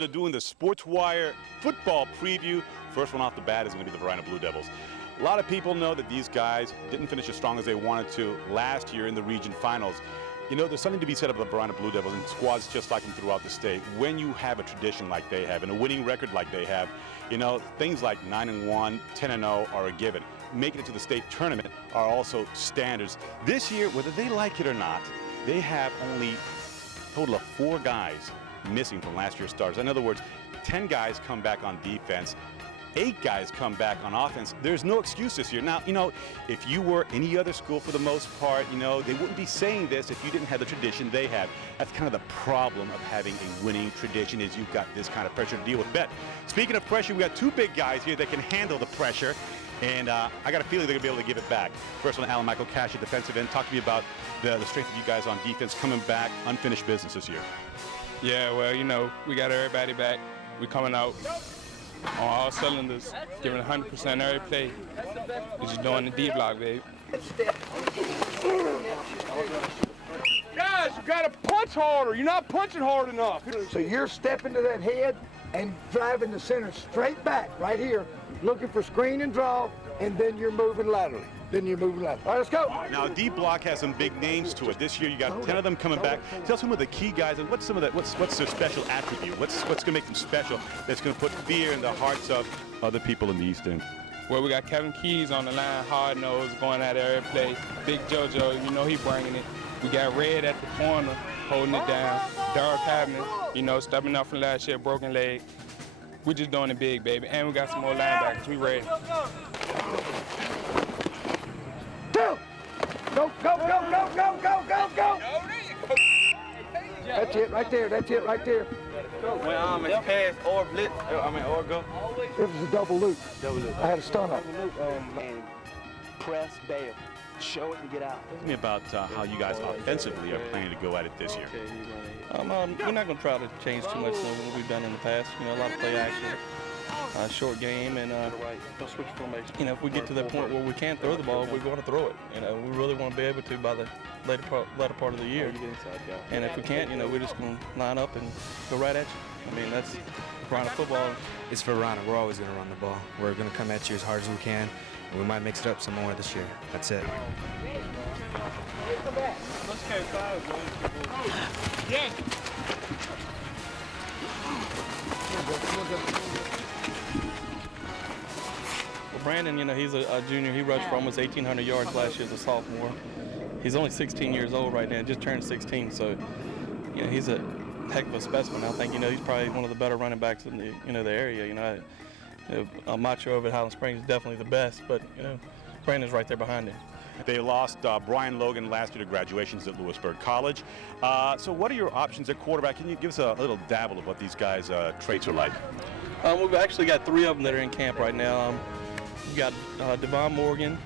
into doing the Sports Wire football preview. First one off the bat is going to be the Varina Blue Devils. A lot of people know that these guys didn't finish as strong as they wanted to last year in the region finals. You know, there's something to be said about the Varina Blue Devils and squads just like them throughout the state. When you have a tradition like they have and a winning record like they have, you know, things like 9-1, 10-0 are a given. Making it to the state tournament are also standards. This year, whether they like it or not, they have only a total of 4 guys missing from last year's starters. In other words, 10 guys come back on defense, 8 guys come back on offense. There's no excuse this year. Now, you know, if you were any other school for the most part, you know, they wouldn't be saying this if you didn't have the tradition they have. That's kind of the problem of having a winning tradition, is you've got this kind of pressure to deal with. Bet. Speaking of pressure, we got 2 big guys here that can handle the pressure, and I got a feeling they're going to be able to give it back. First one, Alan Michael Cash at defensive end. Talk to me about the strength of you guys on defense coming back, unfinished business this year. Yeah, well, you know, we got everybody back. We're coming out on all cylinders, giving 100% every play. We're just doing the D block, baby. Guys, you gotta punch harder. You're not punching hard enough. So you're stepping to that head and driving the center straight back right here, looking for screen and draw, and then you're moving laterally. All right, let's go. Now, D block has some big names to it. This year, you got 10 of them coming back. Tell some of the key guys and what's some of that. What's their special attribute? What's going to make them special? That's going to put fear in the hearts of other people in the East End. Well, we got Kevin Keys on the line, hard nose, going at every play. Big JoJo, you know he bringing it. We got Red at the corner, holding it down. Dark Cabinet, you know, stepping up from last year, broken leg. We're just doing it big, baby. And we got some more linebackers. We ready. Go! Go, go, go, go, go, go, go, go! That's it right there, that's it right there. When it's pass or blitz, or go. It was a double loop. I had a stun up. And press, bail, show it and get out. Tell me about how you guys offensively are planning to go at it this year. We're not going to try to change too much than what we've done in the past. You know, a lot of play action, short game, and switch formation. You know, if we get to that point where we can't throw the ball, we're going to throw it. You know, we really want to be able to by the later part of the year. And if we can't, you know, we're just going to line up and go right at you. I mean, that's Varina football. It's for Varina. We're always going to run the ball. We're going to come at you as hard as we can. And we might mix it up some more this year. That's it. Let's carry 5, yes. Well, Brandon, you know, he's a junior. He rushed for almost 1,800 yards last year as a sophomore. He's only 16 years old right now, just turned 16. So, you know, he's a heck of a specimen. I think, you know, he's probably one of the better running backs in the, you know, the area. You know, Macho over at Highland Springs is definitely the best, but, you know, Brandon's right there behind him. They lost Brian Logan last year to graduations at Lewisburg College. So what are your options at quarterback? Can you give us a little dabble of what these guys' traits are like? We've actually got 3 of them that are in camp right now. We've got Devon Morgan,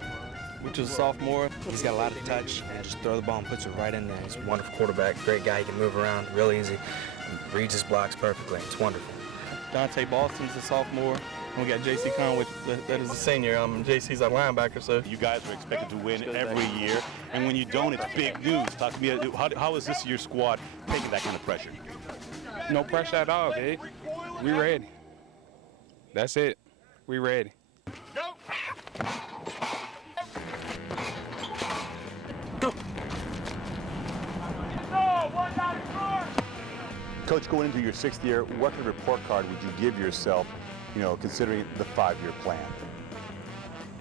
which is a sophomore. He's got a lot of touch, and just throw the ball and puts it right in there. He's a wonderful quarterback, great guy. He can move around real easy, reads his blocks perfectly. It's wonderful. Dante Boston's a sophomore. And we got J.C. Conway, that is a senior. J.C.'s our linebacker. So you guys are expected to win every year, and when you don't, it's big news. Talk to me. How is this year's squad taking that kind of pressure? No pressure at all, babe. We ready. That's it. We ready. Go. Coach, going into your 6th year, what kind of report card would you give yourself, you know, considering the 5-year plan?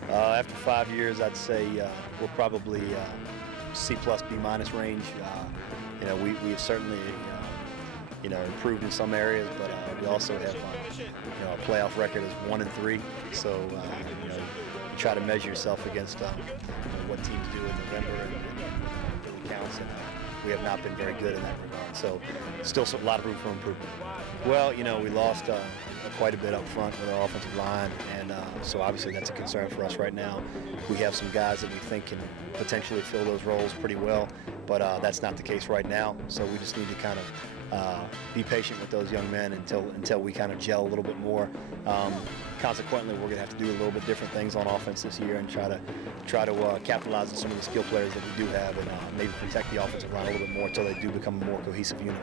After 5 years, I'd say we're probably C+, B- range. You know, we've certainly, you know, improved in some areas, but we also have, you know, a playoff record is 1-3. So, you know, you try to measure yourself against you know, what teams do in November, and it really counts. And we have not been very good in that regard. So, still a lot of room for improvement. Well, you know, we lost quite a bit up front with our offensive line, and so obviously that's a concern for us right now. We have some guys that we think can potentially fill those roles pretty well, but that's not the case right now. So we just need to kind of be patient with those young men until we kind of gel a little bit more. Consequently, we're going to have to do a little bit different things on offense this year and try to capitalize on some of the skill players that we do have, and maybe protect the offensive line a little bit more until they do become a more cohesive unit.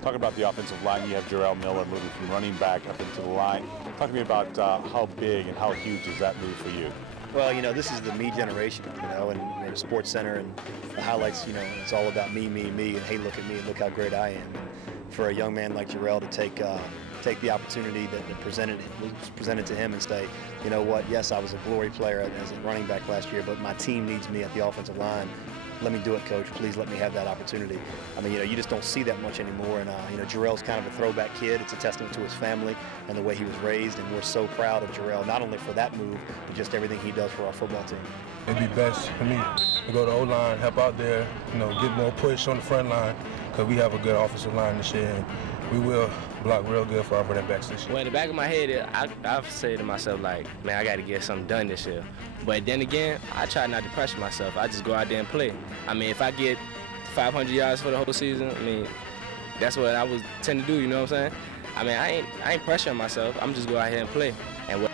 Talking about the offensive line, you have Jarrell Miller moving from running back up into the line. Talk to me about how big and how huge is that move for you? Well, you know, this is the me generation, you know, and we're at Sports Center, and the highlights, you know, it's all about me, me, me, and hey, look at me, and look how great I am. And for a young man like Jarrell to take the opportunity that was presented to him and say, you know what, yes, I was a glory player as a running back last year, but my team needs me at the offensive line. Let me do it, Coach. Please let me have that opportunity. I mean, you know, you just don't see that much anymore. And, you know, Jarrell's kind of a throwback kid. It's a testament to his family and the way he was raised. And we're so proud of Jarrell, not only for that move, but just everything he does for our football team. It'd be best for me to go to O-line, help out there, you know, get more push on the front line, because we have a good offensive line this year. And we will block real good for our running backs this year. Well, in the back of my head, I've said to myself, like, man, I got to get something done this year. But then again, I try not to pressure myself. I just go out there and play. I mean, if I get 500 yards for the whole season, I mean, that's what I would tend to do, you know what I'm saying? I mean, I ain't pressuring myself. I'm just go out here and play. And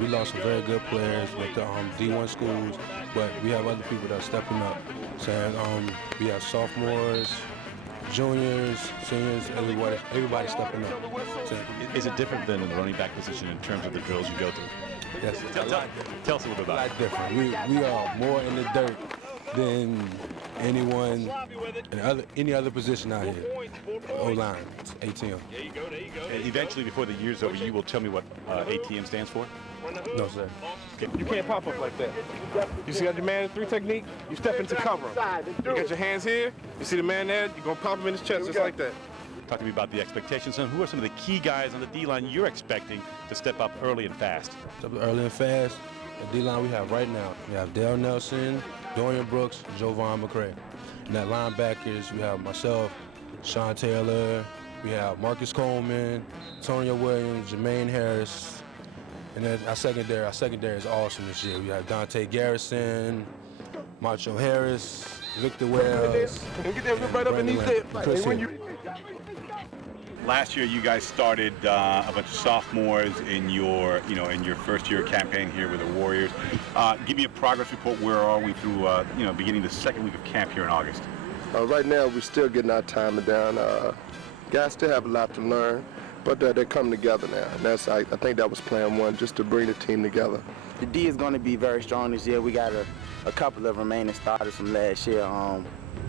we lost some very good players with the D1 schools, but we have other people that are stepping up. Saying we have sophomores, juniors, seniors, everybody stepping up. So, is it different than in the running back position in terms of the drills you go through? Yes. Tell us a little bit about it. A lot different. We are more in the dirt than anyone in any other position out here. O-line, ATM. And eventually, before the year's over, you will tell me what ATM stands for? No, sir. You can't pop up like that. You see that the man in 3 technique? You step into cover him. You get your hands here. You see the man there? You're going to pop him in his chest just like that. Talk to me about the expectations, and who are some of the key guys on the D-line you're expecting to step up early and fast? Step up early and fast. The D-line we have right now, we have Dale Nelson, Dorian Brooks, Jovan McCray. And that linebackers, we have myself, Sean Taylor, we have Marcus Coleman, Tonya Williams, Jermaine Harris. And then our secondary is awesome this year. We have Dante Garrison, Macho Harris, Victor Wells. And get them right up in these there. Last year, you guys started a bunch of sophomores in your first year campaign here with the Warriors. Give me a progress report. Where are we through, beginning the second week of camp here in August? Right now, we're still getting our timing down. Guys still have a lot to learn, but they're coming together now. And I think that was plan one, just to bring the team together. The D is going to be very strong this year. We got a couple of remaining starters from last year.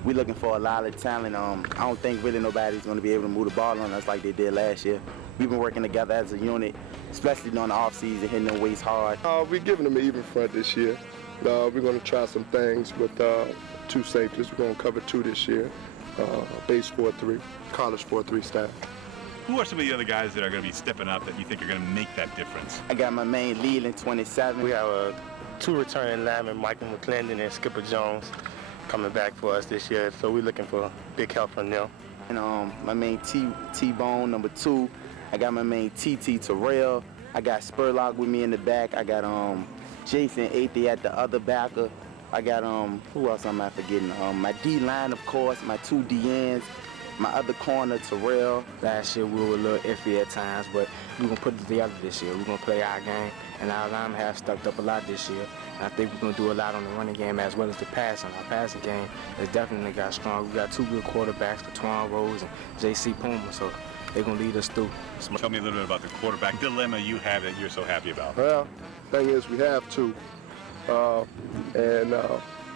We're looking for a lot of talent. I don't think really nobody's going to be able to move the ball on us like they did last year. We've been working together as a unit, especially during the offseason, hitting them weights hard. We're giving them an even front this year. We're going to try some things with 2 safeties. We're going to cover 2 this year, base 4-3, college 4-3 style. Who are some of the other guys that are going to be stepping up that you think are going to make that difference? I got my main Leland, 27. We have 2 returning linemen, Michael McClendon and Skipper Jones, coming back for us this year, so we're looking for big help from them. And my main T-Bone, number 2. I got my main TT Terrell. I got Spurlock with me in the back. I got Jason Athey at the other backer. I got who else am I forgetting? My D-line, of course, my 2 DNs. My other corner, Terrell. Last year we were a little iffy at times, but we're going to put it together this year. We're going to play our game, and our linemen have stepped up a lot this year. And I think we're going to do a lot on the running game as well as the passing. Our passing game has definitely got strong. We got 2 good quarterbacks, Twan Rose and J.C. Puma, so they're going to lead us through. Tell me a little bit about the quarterback dilemma you have that you're so happy about. Well, the thing is, we have 2, and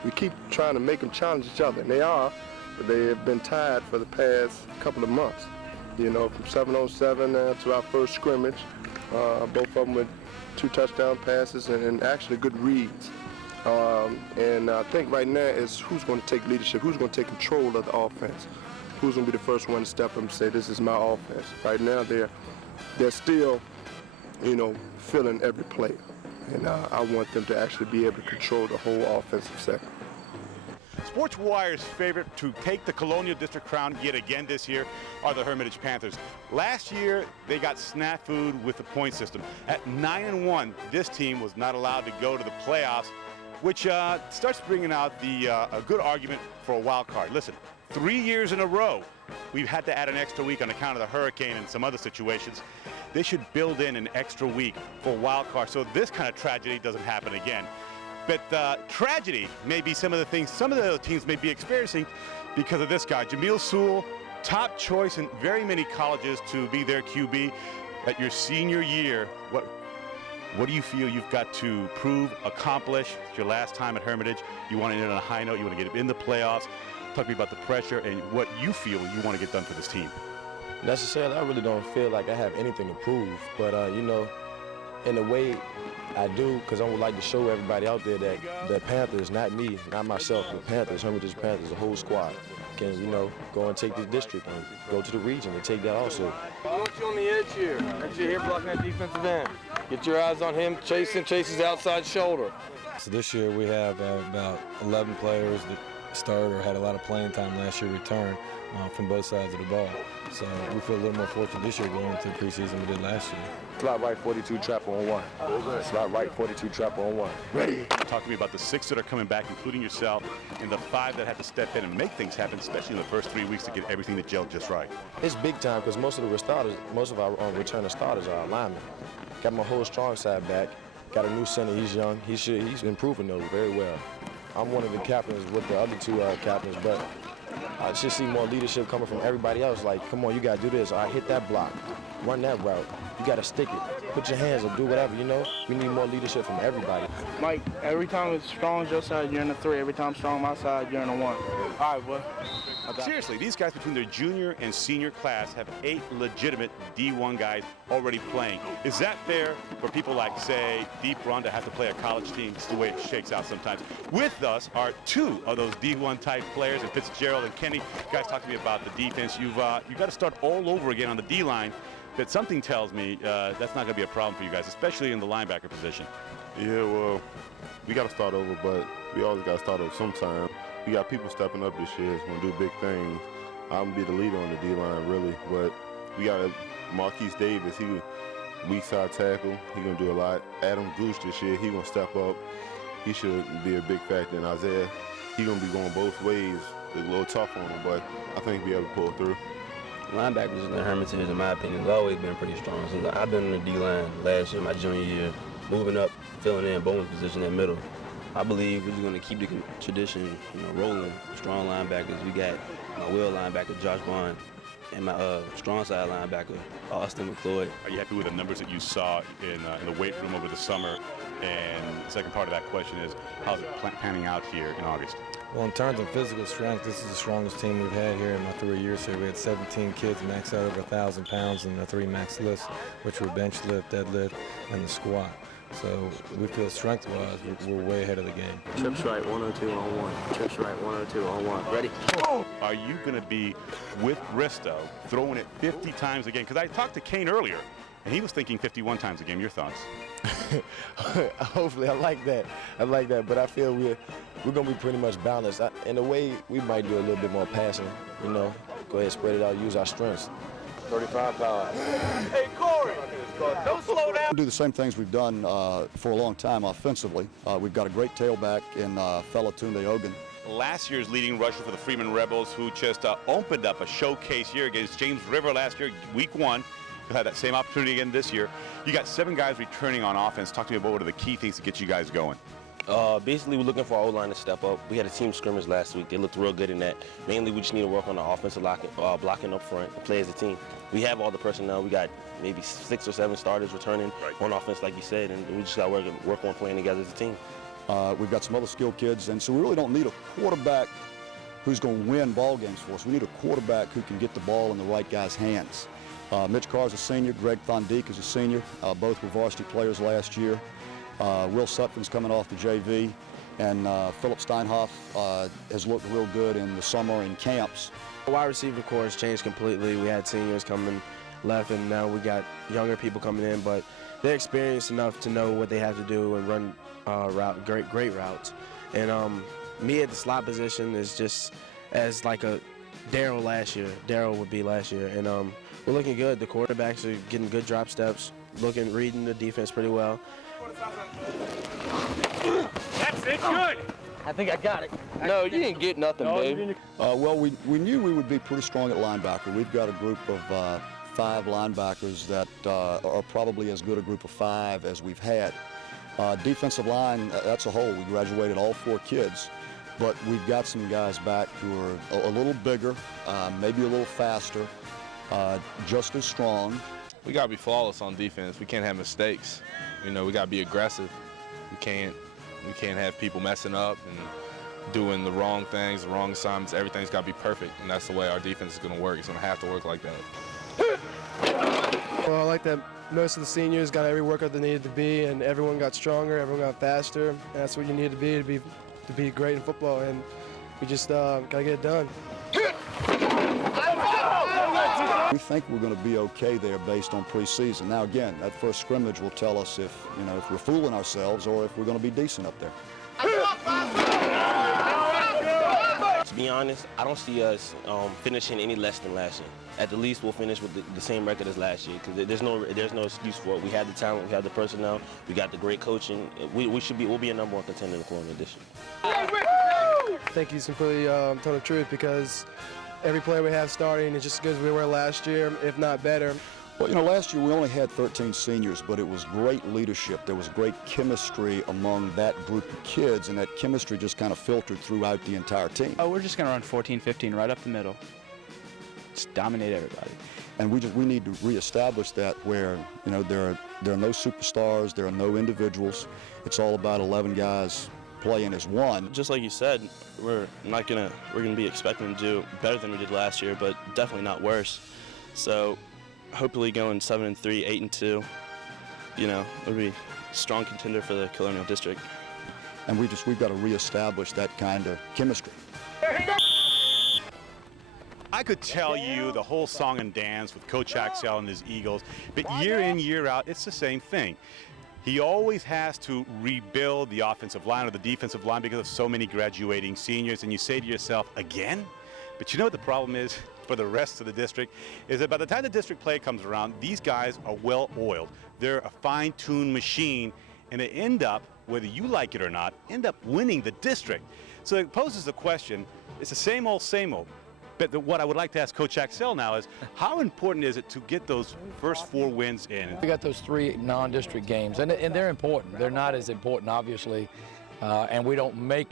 we keep trying to make them challenge each other, and they are. But they have been tied for the past couple of months. You know, from 7-on-7 to our first scrimmage, both of them with 2 touchdown passes and actually good reads. And I think right now is who's going to take leadership, who's going to take control of the offense, who's going to be the first one to step up and say, this is my offense. Right now they're still, filling every player. And I want them to actually be able to control the whole offensive sector. Sports Wire's favorite to take the Colonial District crown yet again this year are the Hermitage Panthers. Last year, they got snafu'd with the point system. At 9-1, this team was not allowed to go to the playoffs, which starts bringing out a good argument for a wild card. Listen, 3 years in a row, we've had to add an extra week on account of the hurricane and some other situations. They should build in an extra week for a wild card so this kind of tragedy doesn't happen again. But tragedy may be some of the things some of the other teams may be experiencing because of this guy. Jamil Sewell, top choice in very many colleges to be their QB. At your senior year, what do you feel you've got to prove, accomplish? It's your last time at Hermitage. You want to end on a high note. You want to get in the playoffs. Talk to me about the pressure and what you feel you want to get done for this team. Necessarily, I really don't feel like I have anything to prove. But, you know, in a way, I do, because I would like to show everybody out there that the Panthers, not me, not myself, the Panthers, Hermitage Panthers, the whole squad, can, you know, go and take the district and go to the region and take that also. I want you on the edge here. As you're here blocking that defensive end. Get your eyes on him, chasing, chases outside shoulder. So this year we have about 11 players that started or had a lot of playing time last year return from both sides of the ball. So we feel a little more fortunate this year going into the preseason than we did last year. Slot right 42 trap on one. Slot right 42 trap on one. Ready. Talk to me about the 6 that are coming back, including yourself, and the 5 that had to step in and make things happen, especially in the first 3 weeks to get everything that gelled just right. It's big time because most of our returning starters are linemen. Got my whole strong side back. Got a new center. He's young. He's improving though very well. I'm one of the captains with the other 2 captains, but I should see more leadership coming from everybody else. Like, come on, you gotta do this. All right, hit that block, run that route. You gotta stick it. Put your hands up, do whatever, you know? We need more leadership from everybody. Mike, every time it's strong your side, you're in the 3. Every time strong my side, you're in the 1. All right, boy. Seriously, these guys between their junior and senior class have 8 legitimate D1 guys already playing. Is that fair for people like, say, Deep Run to have to play a college team? It's the way it shakes out sometimes. With us are 2 of those D1 type players, and Fitzgerald and Kenny. Guys, talk to me about the defense. You've got to start all over again on the D line. But something tells me that's not going to be a problem for you guys, especially in the linebacker position. Yeah, well, we got to start over, but we always got to start over sometime. We got people stepping up this year. It's going to do big things. I'm going to be the leader on the D-line, really. But we got Marquise Davis. He weak side tackle. He going to do a lot. Adam Gooch this year, he going to step up. He should be a big factor. And Isaiah, he going to be going both ways. It's a little tough on him, but I think he'll be able to pull through. Linebackers in the Hermitage, in my opinion, has always been pretty strong. Since I've been in the D-line last year, my junior year, moving up, filling in Bowman's position in middle. I believe we're just going to keep the tradition, rolling. Strong linebackers. We got my will linebacker, Josh Bond, and my strong side linebacker, Austin McCloyd. Are you happy with the numbers that you saw in the weight room over the summer? And the second part of that question is, how's it panning out here in August? Well, in terms of physical strength, this is the strongest team we've had here in my 3 years here. We had 17 kids max out over 1,000 pounds in the 3 max lifts, which were bench lift, deadlift, and the squat. So we feel strength-wise, we're way ahead of the game. Trips right, 102 on 1. Trips right, 102 on 1. Ready? Are you going to be with Bristow throwing it 50 times a game? Because I talked to Kane earlier, and he was thinking 51 times a game. Your thoughts? Hopefully, I like that. But I feel we're going to be pretty much balanced. In a way, we might do a little bit more passing, Go ahead, spread it out, use our strengths. 35 pounds. Hey, Corey, don't slow down. We do the same things we've done for a long time offensively. We've got a great tailback in fella Tunde Ogun. Last year's leading rusher for the Freeman Rebels, who just opened up a showcase year against James River last year, week 1. You'll have that same opportunity again this year. You got 7 guys returning on offense. Talk to me about what are the key things to get you guys going. Basically, we're looking for our O-line to step up. We had a team scrimmage last week. They looked real good in that. Mainly, we just need to work on the offensive blocking up front and play as a team. We have all the personnel. We got maybe 6 or 7 starters returning on offense, like you said, and we just got to work on playing together as a team. We've got some other skilled kids, and so we really don't need a quarterback who's going to win ball games for us. We need a quarterback who can get the ball in the right guy's hands. Mitch Carr's a senior. Greg Von Dijk is a senior. Both were varsity players last year. Will Sutphin's coming off the JV, and Philip Steinhoff has looked real good in the summer in camps. The wide receiver core has changed completely. We had seniors coming left, and now we got younger people coming in, but they're experienced enough to know what they have to do and run great routes. And me at the slot position is just as like a Daryl last year. Daryl would be last year, and we're looking good. The quarterbacks are getting good drop steps, reading the defense pretty well. That's it, good. I think I got it. No, you didn't get nothing, babe. Well, we knew we would be pretty strong at linebacker. We've got a group of 5 linebackers that are probably as good a group of 5 as we've had. Defensive line, that's a whole. We graduated all 4 kids, but we've got some guys back who are a little bigger, maybe a little faster, just as strong. We got to be flawless on defense. We can't have mistakes. You know, we got to be aggressive. We can't have people messing up and doing the wrong things, the wrong assignments. Everything's got to be perfect, and that's the way our defense is going to work. It's going to have to work like that. Well, I like that most of the seniors got every workout they needed to be, and everyone got stronger, everyone got faster. And that's what you need to be great in football, and we just got to get it done. We think we're going to be okay there based on preseason. Now, again, that first scrimmage will tell us if we're fooling ourselves or if we're going to be decent up there. To be honest, I don't see us finishing any less than last year. At the least, we'll finish with the same record as last year because there's no excuse for it. We had the talent, we had the personnel, we got the great coaching. We'll be a #1 contender in the Colonial this year. I think he's completely telling the truth because every player we have starting is just as good as we were last year, if not better. Well, last year we only had 13 seniors, but it was great leadership. There was great chemistry among that group of kids, and that chemistry just kind of filtered throughout the entire team. We're just going to run 14-15 right up the middle. Just dominate everybody. And we need to reestablish that where, there are no superstars, there are no individuals. It's all about 11 guys playing as one. Just like you said, we're gonna be expecting to do better than we did last year, but definitely not worse. So hopefully going 7-3, 8-2, it'll be a strong contender for the Colonial District. And we've got to reestablish that kind of chemistry. I could tell you the whole song and dance with Coach Axel and his Eagles, but year in, year out, it's the same thing. He always has to rebuild the offensive line or the defensive line because of so many graduating seniors, and you say to yourself, again? But you know what the problem is for the rest of the district is that by the time the district play comes around, these guys are well-oiled. They're a fine-tuned machine, and they end up, whether you like it or not, end up winning the district. So it poses the question, it's the same old, same old. But what I would like to ask Coach Axel now is, how important is it to get those first 4 wins in? We got those 3 non-district games, and they're important. They're not as important, obviously, and we don't make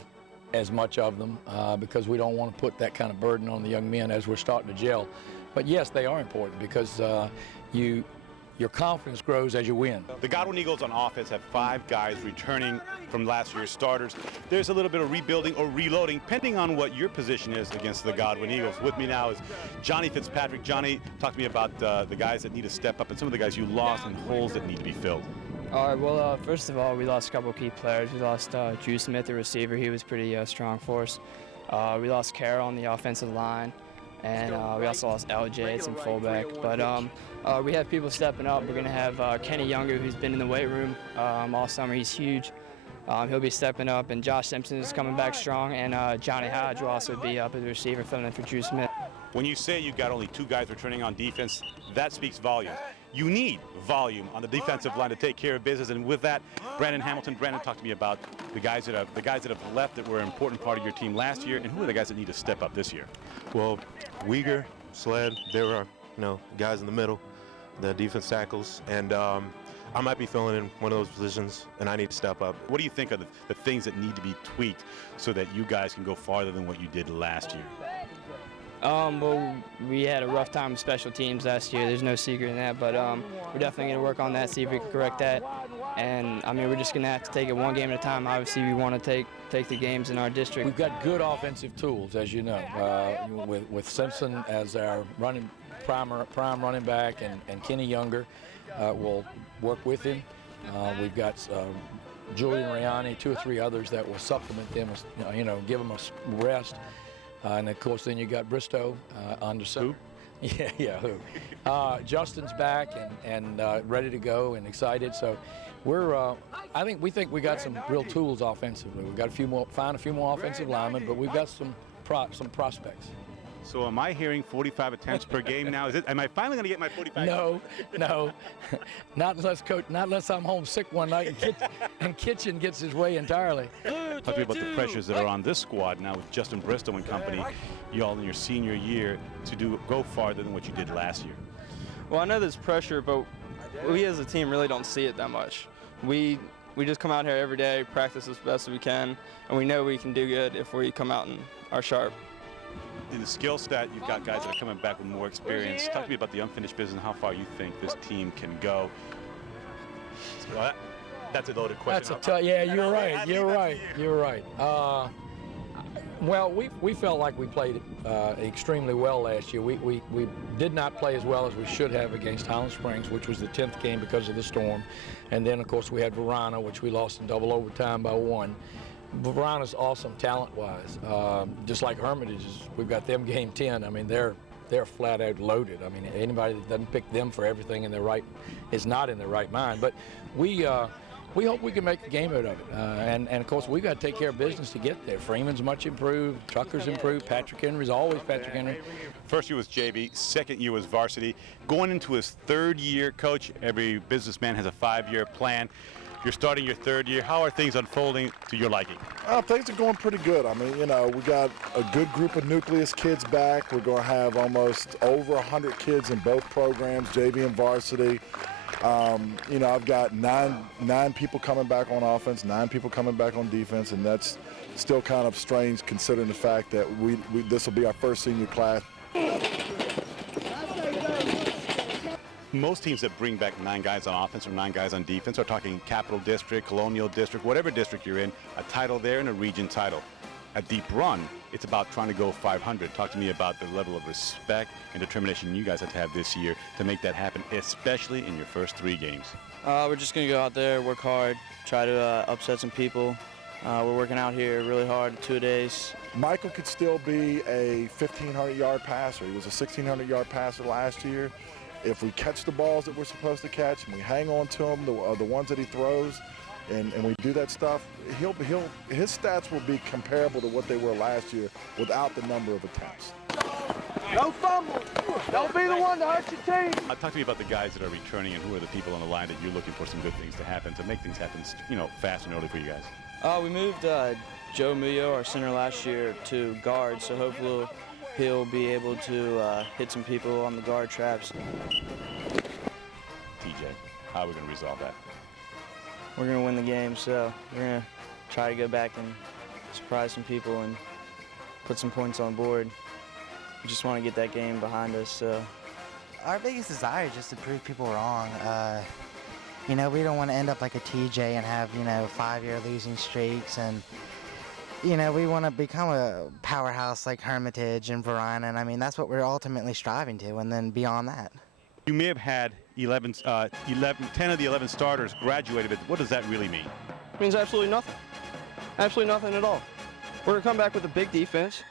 as much of them because we don't want to put that kind of burden on the young men as we're starting to gel. But yes, they are important because your confidence grows as you win. The Godwin Eagles on offense have 5 guys returning from last year's starters. There's a little bit of rebuilding or reloading, depending on what your position is against the Godwin Eagles. With me now is Johnny Fitzpatrick. Johnny, talk to me about the guys that need to step up and some of the guys you lost and holes that need to be filled. All right, well, first of all, we lost a couple of key players. We lost Drew Smith, the receiver. He was pretty strong for us. We lost Carroll on the offensive line. And we also lost LJ at some fullback. But we have people stepping up. We're going to have Kenny Younger, who's been in the weight room all summer. He's huge. He'll be stepping up. And Josh Simpson is coming back strong. And Johnny Hodge will also be up as a receiver, filling in for Drew Smith. When you say you've got only 2 guys returning on defense, that speaks volume. You need volume on the defensive line to take care of business. And with that, Brandon Hamilton. Brandon, talk to me about the guys that have left that were an important part of your team last year, and who are the guys that need to step up this year? Well, Uyghur, Sled, there are guys in the middle, the defense tackles, and I might be filling in one of those positions, and I need to step up. What do you think are the things that need to be tweaked so that you guys can go farther than what you did last year? Well, we had a rough time with special teams last year. There's no secret in that, but we're definitely going to work on that, see if we can correct that. And, I mean, we're just going to have to take it one game at a time. Obviously, we want to take the games in our district. We've got good offensive tools, as you know, with Simpson as our prime running back and Kenny Younger will work with him. We've got Julian Riani, 2 or 3 others that will supplement them, give them a rest. And of course, then you got Bristow under center. Who? Justin's back and ready to go and excited. So we think we got some real tools offensively. We've got found a few more offensive linemen, but we've got some prospects. So am I hearing 45 attempts per game now? Am I finally going to get my 45? No, not unless I'm homesick one night and Kitchen gets his way entirely. Talk to me about the pressures that are on this squad now with Justin Bristow and company. You all in your senior year to go farther than what you did last year. Well, I know there's pressure, but we as a team really don't see it that much. We just come out here every day, practice as best as we can, and we know we can do good if we come out and are sharp. In the skill stat, you've got guys that are coming back with more experience. Talk to me about the unfinished business and how far you think this team can go. Well, that's a loaded question. Yeah, you're right. You're right. Well, we felt like we played extremely well last year. We did not play as well as we should have against Highland Springs, which was the 10th game because of the storm. And then, of course, we had Verona, which we lost in double overtime by 1. Verona's awesome talent-wise, just like Hermitage. We've got them game 10. I mean, they're flat out loaded. I mean, anybody that doesn't pick them for everything in their right is not in their right mind. But we hope we can make a game out of it. And of course, we've got to take care of business to get there. Freeman's much improved. Tucker's improved. Patrick Henry's always Patrick Henry. First year was JV, second year was varsity. Going into his third year, Coach, every businessman has a 5-year plan. You're starting your third year. How are things unfolding to your liking? Things are going pretty good. I mean, we got a good group of nucleus kids back. We're going to have almost over 100 kids in both programs, JV and varsity. I've got nine people coming back on offense, 9 people coming back on defense, and that's still kind of strange considering the fact that this will be our first senior class. Most teams that bring back 9 guys on offense or 9 guys on defense are talking Capital District, Colonial District, whatever district you're in, a title there and a region title. At Deep Run, it's about trying to go 500. Talk to me about the level of respect and determination you guys have to have this year to make that happen, especially in your first 3 games. We're just going to go out there, work hard, try to upset some people. We're working out here really hard 2 days. Michael could still be a 1,500-yard passer. He was a 1,600-yard passer last year. If we catch the balls that we're supposed to catch and we hang on to them, the ones that he throws, and we do that stuff, his stats will be comparable to what they were last year without the number of attempts. No fumble. Don't be the one to hurt your team. Talk to me about the guys that are returning and who are the people on the line that you're looking for some good things to happen, to make things happen, fast and early for you guys. We moved Joe Muyo, our center last year, to guard, so hopefully he'll be able to hit some people on the guard traps. TJ, how are we going to resolve that? We're going to win the game, so we're going to try to go back and surprise some people and put some points on the board. We just want to get that game behind us. So. Our biggest desire is just to prove people wrong. We don't want to end up like a TJ and have, 5-year losing streaks. And, we want to become a powerhouse like Hermitage and Verona. And, I mean, that's what we're ultimately striving to. And then beyond that. You may have had 10 of the 11 starters graduated, but what does that really mean? It means absolutely nothing. Absolutely nothing at all. We're going to come back with a big defense.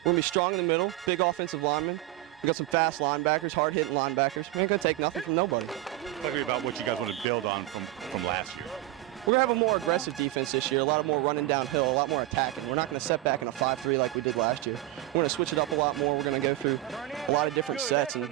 We're going to be strong in the middle, big offensive linemen. We got some fast linebackers, hard-hitting linebackers. We ain't going to take nothing from nobody. Talk to me about what you guys want to build on from last year. We're going to have a more aggressive defense this year, a lot more running downhill, a lot more attacking. We're not going to set back in a 5-3 like we did last year. We're going to switch it up a lot more. We're going to go through a lot of different sets. And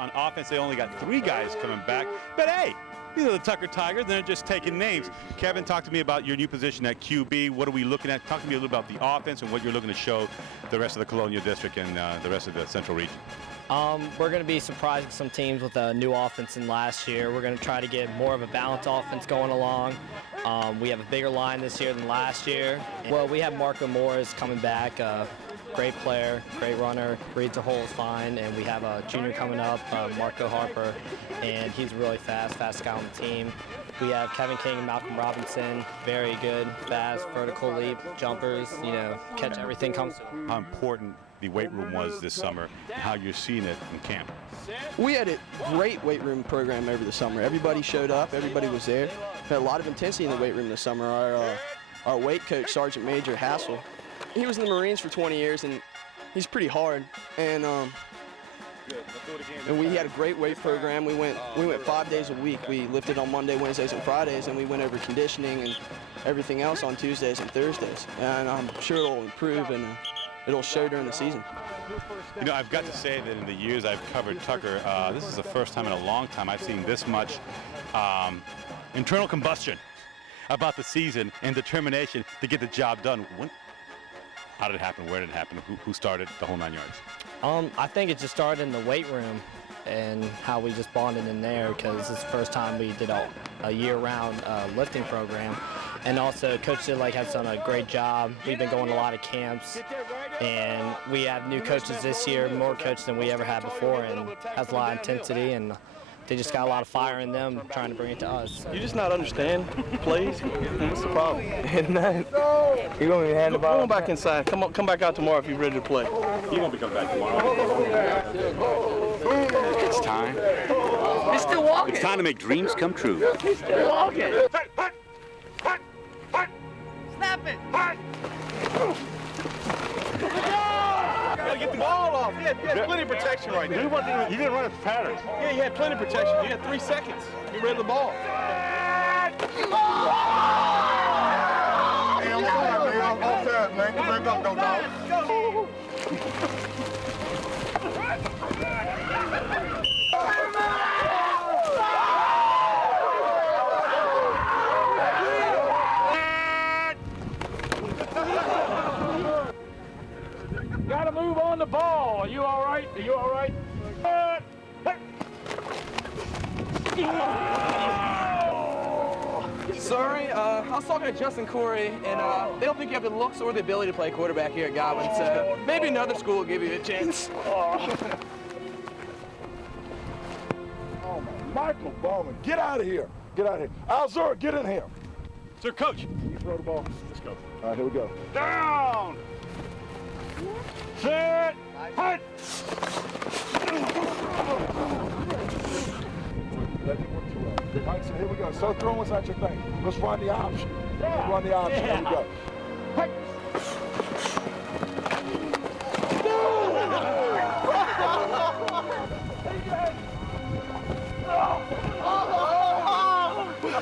on offense, they only got 3 guys coming back. But, hey, these are the Tucker Tigers, and they're just taking names. Kevin, talk to me about your new position at QB. What are we looking at? Talk to me a little about the offense and what you're looking to show the rest of the Colonial District and the rest of the Central Region. We're going to be surprising some teams with a new offense than last year. We're going to try to get more of a balanced offense going along. We have a bigger line this year than last year. Well, we have Marco Morris coming back. Great player, great runner, reads the holes fine, and we have a junior coming up, Marco Harper, and he's really fast guy on the team. We have Kevin King and Malcolm Robinson, very good, fast, vertical leap, jumpers, catch everything comes to them. How important the weight room was this summer and how you're seeing it in camp. We had a great weight room program over the summer. Everybody showed up, everybody was there. We had a lot of intensity in the weight room this summer. Our weight coach, Sergeant Major Hassel, he was in the Marines for 20 years, and he's pretty hard. And And we had a great weight program. We went 5 days a week. We lifted on Monday, Wednesdays, and Fridays, and we went over conditioning and everything else on Tuesdays and Thursdays. And I'm sure it'll improve and it'll show during the season. You know, I've got to say that in the years I've covered Tucker, this is the first time in a long time I've seen this much internal combustion about the season and determination to get the job done. How did it happen? Where did it happen? Who started the whole 9 yards? I think it just started in the weight room and how we just bonded in there, because it's the first time we did a year-round lifting program. And also, Coach Sidlake has done a great job. We've been going to a lot of camps, and we have new coaches this year, more coaches than we ever had before, and has a lot of intensity, and they just got a lot of fire in them trying to bring it to us. You just not understand plays? What's the problem? You're going to hand the ball? Come back inside. Come back out tomorrow if you're ready to play. You won't be coming back tomorrow. It's time. He's still walking. It's time to make dreams come true. He's still walking. Snap it. Get the ball off. You had plenty of protection right there. You didn't run a pattern. Yeah, you had plenty of protection. You had 3 seconds. You read the ball. Hey, I'm sorry, man. I'm offside, man. Come back up, dog. Got to move on the ball. Are you all right? Are you all right? Sorry, I was talking to Justin Corey, and they don't think you have the looks or the ability to play quarterback here at Godwin, so maybe another school will give you a chance. Oh, Michael Bowman, get out of here. Get out of here. Alzura, get in here. Sir, coach. You throw the ball. Let's go. All right, here we go. Down. Set. Hut. All right, so here we go. So throwing's not your thing. Let's run the option. Let's run the option. Here we go. Hey.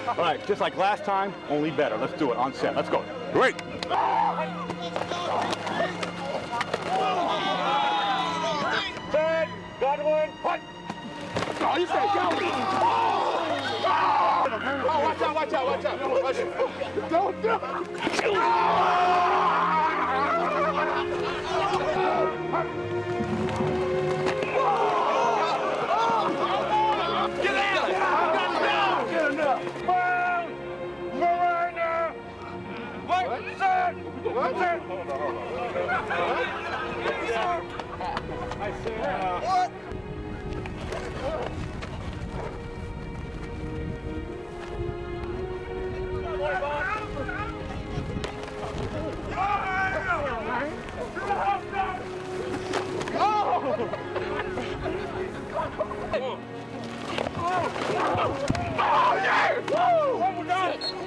All right, just like last time, only better. Let's do it on set. Let's go. Great. Set. Godwin. Hut. Oh, you said go. Oh, watch out, watch out, watch out. Watch out. Don't do it. Get out! Get enough! Miranda! What? Set! Set! What?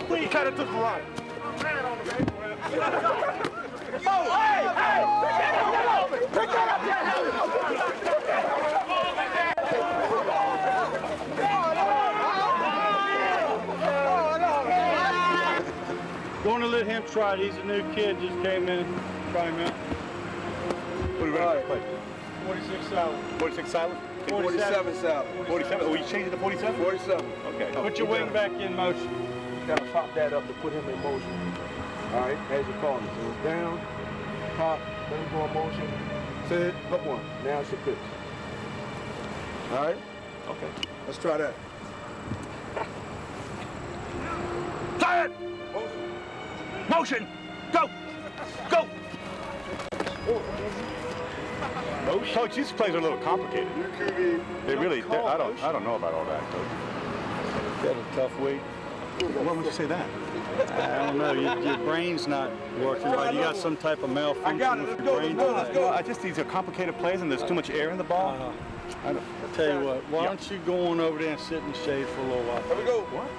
Please cut it to the right. Oh, hey! Hey! Pick that up! Going to let him try it. He's a new kid, just came in. Try him out. What are we ready to play? 46 silent. 46 silent? 47 silent. 47? Are we changing to 47? 47. Okay. Put your wing back in motion. Gotta pop that up to put him in motion. All right, as you call it. So it's down, pop, let him go in motion. Set, up one. Now it's your pitch. All right? Okay. Let's try that. Silent! Motion! Go! Go! Coach, these plays are a little complicated. They really, I don't know about all that, Coach. Had a tough week. Why would you say that? I don't know. Your brain's not working right. You got some type of malfunction with your brain. These are complicated plays and there's too much air in the ball. I'll tell you what, why don't you go on over there and sit in the shade for a little while? Here we go. What?